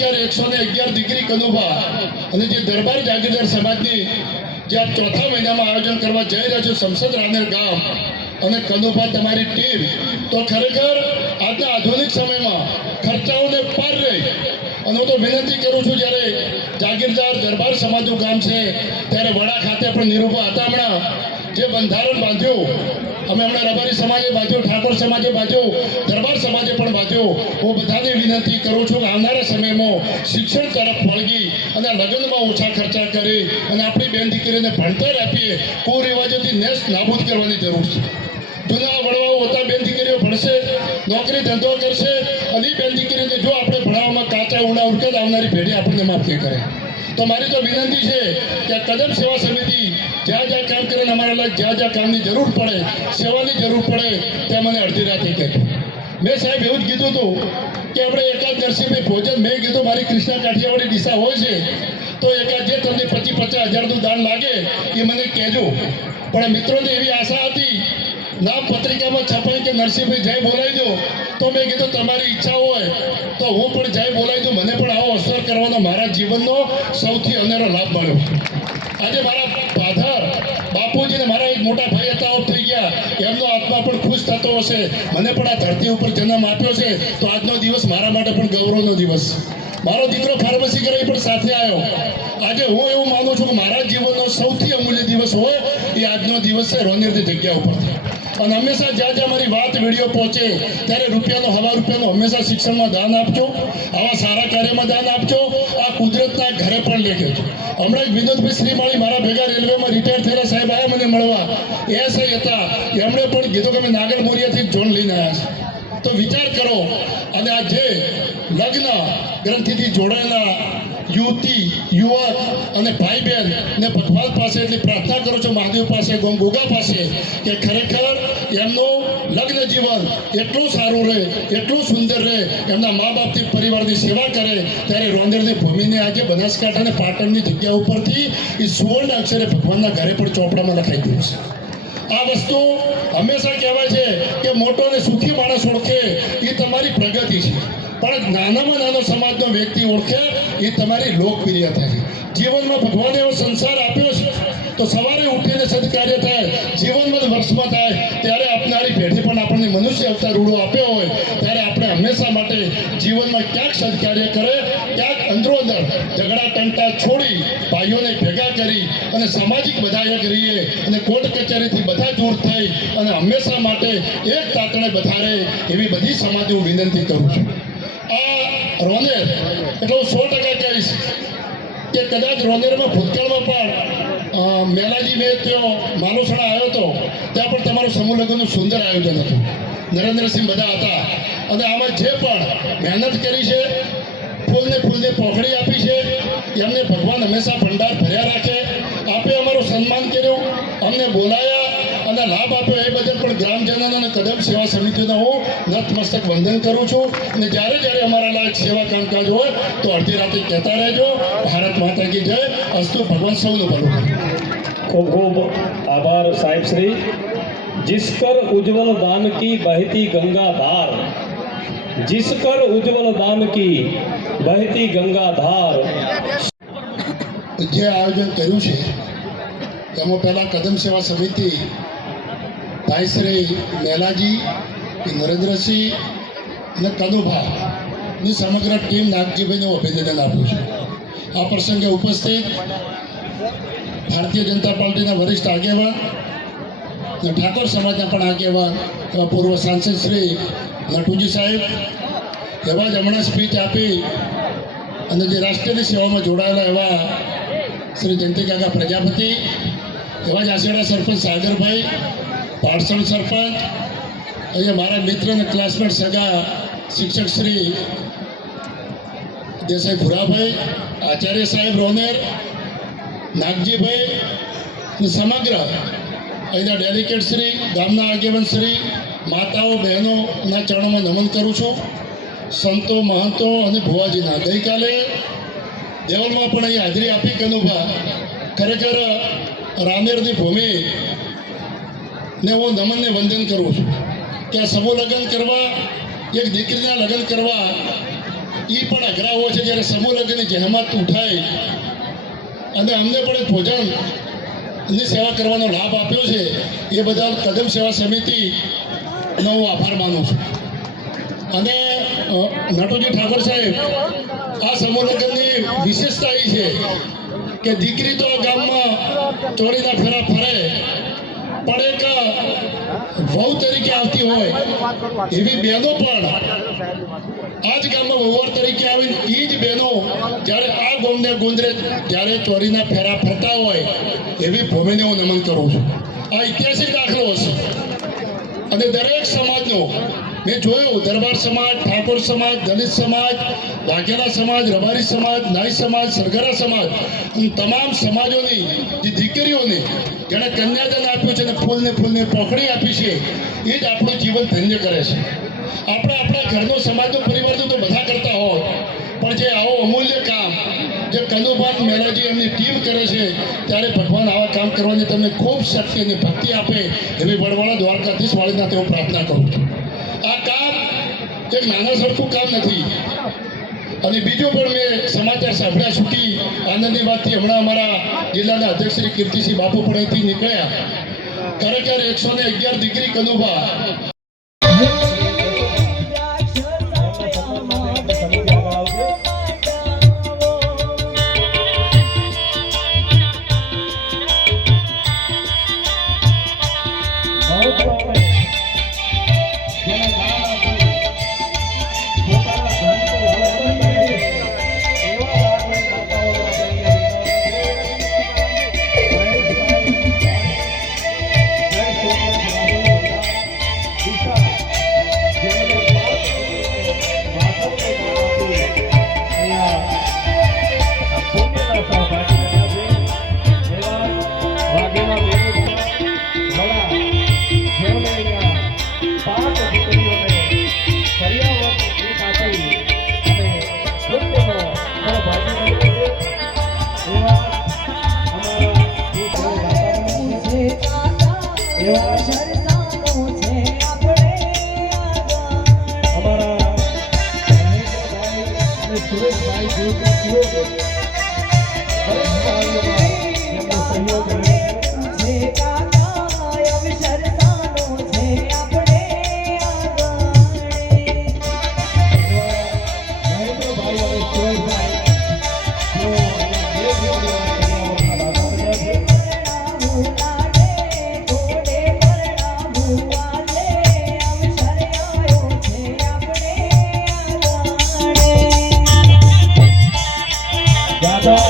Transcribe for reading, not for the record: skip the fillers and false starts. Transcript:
ખરેખર 111 દીકરી કનુભા અને જે દરબાર જાગીરદાર સમાજની જે આ ચોથા મહિનામાં આયોજન કરવા જઈ રહ્યા છો સંસદ રાનેર ગામ અને કનુભા તમારી ટીમ, તો ખરેખર આજના આધુનિક સમયમાં ખર્ચાઓને પાર રહી અને હું તો વિનંતી કરું છું, જ્યારે જાગીરદાર દરબાર સમાજનું ગામ છે ત્યારે વડા ખાતે પણ નિરૂપા હતા, હમણાં જે બંધારણ બાંધ્યું અમે હમણાં રબારી સમાજે બાંધ્યું, ઠાકોર સમાજે બાંધ્યું, દરબાર સમાજે પણ બાંધ્યું. હું બધાને વિનંતી કરું છું કે આવનારા સમયમાં શિક્ષણ તરફ વળગી અને લગ્નમાં ઓછા ખર્ચા કરી અને આપણી બેન દીકરીને ભણતર આપીએ. કુરિવાજોથી નેસ્ત નાબૂદ કરવાની જરૂર છે. જૂના વડવાઓ હતા, બેન દીકરીઓ ભણશે, નોકરી ધંધો કરશે અને બેન દીકરીને જો આપણે ભણાવવામાં કાચા ઉડા ઉડકે આવનારી પેઢી આપણને માફ નહીં કરે. તો મારી તો વિનંતી છે કે કદમ સેવા સમિતિ જ્યાં જ્યાં કામ કરે અમારા લાયક જ્યાં જ્યાં કામની જરૂર પડે, સેવાની જરૂર પડે ત્યાં મને અડધી રાતે કહેજો. મેં સાહેબ એવું જ કીધું હતું કે આપણે એકાદ નરસિંહભાઈ ભોજન, મેં કીધું મારી કૃષ્ણા કાઠિયાવાડી દિશા હોય છે તો એકાદ જે તમને 25-50 હજારનું દાન લાગે એ મને કહેજો. પણ મિત્રોને એવી આશા હતી, નામ પત્રિકામાં છપાય કે નરસિંહભાઈ જય બોલાવી દો, તો મેં કીધું તમારી ઈચ્છા હોય તો હું પણ જય બોલાવી દઉં. મને પણ આવો અવસર કરવાનો મારા જીવનનો સૌથી અનેરો લાભ મળ્યો. આજે મારા ફાધર બાપુજીને મારા એક મોટા ભાઈ હતા, ઓફ થઈ ગયા, એમનો આત્મા પણ ખુશ થતો હશે. મને પણ આ ધરતી ઉપર જન્મ આપ્યો છે તો આજનો દિવસ મારા માટે પણ ગૌરવનો દિવસ. મારો દીકરો ફાર્મસી કરે પણ સાથે આવ્યો. આજે હું એવું માનું છું કે મારા જીવનનો સૌથી અમૂલ્ય દિવસ હોય એ આજનો દિવસ છે રોનેરની જગ્યા ઉપર. અને હંમેશા જ્યાં જ્યાં મારી વાત વિડીયો પહોંચે ત્યારે રૂપિયાનો 1.5 રૂપિયાનો હંમેશા શિક્ષણમાં દાન આપજો, આવા સારા કાર્યમાં દાન આપજો. આ કુદરતના ઘરે પણ લેખે. હમણાં એક વિનોદભાઈ શ્રીમાળી મારા ભેગા રેલવેમાં રિટાયર થયેલા સાહેબ આવ્યા મને મળવા, એસઆઈ હતા, એમણે પણ કીધું કે અમે નાગર મોરિયાથી જોન લઈને આવ્યા છે. તો વિચાર કરો, અને આ જે લગ્ન ગ્રંથિથી જોડાયેલા યુવતી યુવક અને ભાઈ બહેન ને ભગવાન પાસે એટલી પ્રાર્થના કરું છું, મહાદેવ પાસે, ગોગા પાસે, કે ખરેખર એમનું લગ્ન જીવન એટલું સારું રહે, એટલું સુંદર રહે, એમના મા બાપથી પરિવારની સેવા કરે. ત્યારે રોંદેરની ભૂમિને આજે બનાસકાંઠા અને પાટણની જગ્યા ઉપરથી એ સુવર્ણ અક્ષરે ભગવાનના ઘરે પણ ચોપડામાં લખાઈ ગયું છે. આ વસ્તુ હંમેશા કહેવાય છે કે મોટો અને સુખી માણસ ઓળખે એ તમારી પ્રગતિ છે, પણ નાનામાં નાનો સમાજનો વ્યક્તિ ઓળખે એ તમારી લોકપ્રિયતા છે. જીવનમાં ભગવાને એવો સંસાર આપ્યો છે તો સવારે ઉઠીને સદકાર્ય થાય, જીવનમાં વર્ષમાં થાય ત્યારે આપનારી પેઢી પણ આપણને મનુષ્ય અવતાર રૂડો આપ્યો હોય ત્યારે આપણે હંમેશા માટે જીવનમાં ક્યાંક સદકાર્ય કરે, ક્યાંક અંદરો અંદર ઝઘડા ટંટા છોડી ભાઈઓને ભેગા કરી અને સામાજિક બધાયક રહીએ અને કોર્ટ કચેરીથી બધા દૂર થઈ અને હંમેશા માટે એક તાતણે બધારે એવી બધી સમાજને હું વિનંતી કરું છું. આ રોનેર એટલે હું 100% કહીશ કે કદાચ રોનેરમાં ભૂતકાળમાં પણ મેલાજી મેં ત્યાં માલુસણા આવ્યો હતો ત્યાં પણ તમારું સમૂહ લગ્નનું સુંદર આયોજન હતું. નરેન્દ્રસિંહ બધા હતા અને આમાં જે પણ મહેનત કરી છે, ફૂલને પોખડી આપી છે, એમને ભગવાન હંમેશા ભંડાર ભર્યા રાખે. આપે અમારું સન્માન કર્યું, અમને બોલાયા અને લાભ આપ્યો એ બદલ પણ ગ્રામજનોને અને કદમ સેવા સમિતિનો હું નતમસ્તક વંદન કરું છું. અને જ્યારે જ્યારે અમારા લાયક સેવા કામકાજ હોય તો અડધી રાતે કહેતા રહેજો. ભારત માતા કી જય. અસ્તુ. ભગવાન સૌનું ભલું કરે. ખૂબ ખૂબ આભાર સાહેબ શ્રી. जिस कर उज्जवल दान की बहती गंगा धार, जिस कर उज्जवल दान की बहती गंगा धार. જે આયોજન કર્યું છે તેમાં પહેલાં કદમ સેવા સમિતિ ભાઈ શ્રી મેલાજી, નરેન્દ્રસિંહ અને કનુભાની સમગ્ર ટીમ નાગજીભાઈને હું અભિનંદન આપું છું. આ પ્રસંગે ઉપસ્થિત ભારતીય જનતા પાર્ટીના વરિષ્ઠ આગેવાન અને ઠાકોર સમાજના પણ આગેવાન એવા પૂર્વ સાંસદ શ્રી નટુજી સાહેબ, એવા જ હમણાં સ્પીચ આપી અને જે રાષ્ટ્રીય સેવામાં જોડાયેલા એવા શ્રી જયંતિકાકા પ્રજાપતિ, એવા જ આશેડા સરપંચ સાગરભાઈ, પાટસણ સરપંચ, અહીંયા મારા મિત્ર અને ક્લાસમેટ સગા શિક્ષક શ્રી દેસાઈ ભુરાભાઈ, આચાર્ય સાહેબ રોનેર, નાગજીભાઈ અને સમગ્ર અહીંના ડેલિકેટ શ્રી, ગામના આગેવાન શ્રી, માતાઓ બહેનોના ચરણોમાં નમન કરું છું. સંતો મહંતો અને ભુવાજીના ગઈકાલે દેવલમાં પણ અહીં હાજરી આપી કનુભા. ખરેખર રાનેરની ભૂમિ ને હું નમનને વંદન કરું છું કે આ સમૂહ લગ્ન કરવા, એક દીકરીના લગ્ન કરવા એ પણ અઘરાઓ છે. જ્યારે સમૂહ લગ્નની જહેમત ઉઠાઈ અને અમને પણ એક ભોજનની સેવા કરવાનો લાભ આપ્યો છે, એ બદલ કદમ સેવા સમિતિનો હું આભાર માનું છું. અને નટુજી ઠાકોર સાહેબ, આ સમૂહ લગ્નની વિશેષતા એ છે કે દીકરી તો ગામમાં ચોરીના ફેરા ફરે, પણ એક વહુ તરીકે આવતી હોય એવી બહેનો પણ આ જ ગામમાં વહુવાર તરીકે આવીને એ જ બહેનો જ્યારે આ ગોમને ગુંદરે જ્યારે ચોરીના ફેરા ફરતા હોય એવી ભૂમિને હું નમન કરું છું. આ ઐતિહાસિક દાખલો હશે અને દરેક સમાજનો મેં જોયું, દરબાર સમાજ, ઠાકોર સમાજ, દલિત સમાજ, વાઘેલા સમાજ, રબારી સમાજ, નાઈ સમાજ, સરગરા સમાજ, તમામ સમાજોની જે દીકરીઓને જેણે કન્યાદાન આપ્યું છે અને ફૂલને પોખડી આપી છે, એ જ આપણું જીવન ધન્ય કરે છે. આપણે આપણા ઘરનો, સમાજનો, પરિવારનો તો બધા કરતા હોય, પણ જે આવો અમૂલ્ય કામ જે કનુભાન મેલાજી એમની ટીમ કરે છે, ત્યારે ભગવાન આવા કામ કરવાની તમને ખૂબ શક્તિ અને ભક્તિ આપે એવી વડવાળા દ્વારકાધીશ વાળીના તેઓ પ્રાર્થના કરું છું. આ કામ એક નાના સરખું કામ નથી. અને બીજું પણ મેં સમાચાર સાંભળ્યા છૂટી આનંદની વાતથી, હમણાં અમારા જિલ્લાના અધ્યક્ષ શ્રી કીર્તિસિંહ બાપુ પણ અહીંથી નીકળ્યા. ખરેખર 111 દીકરી કનુભા દાદા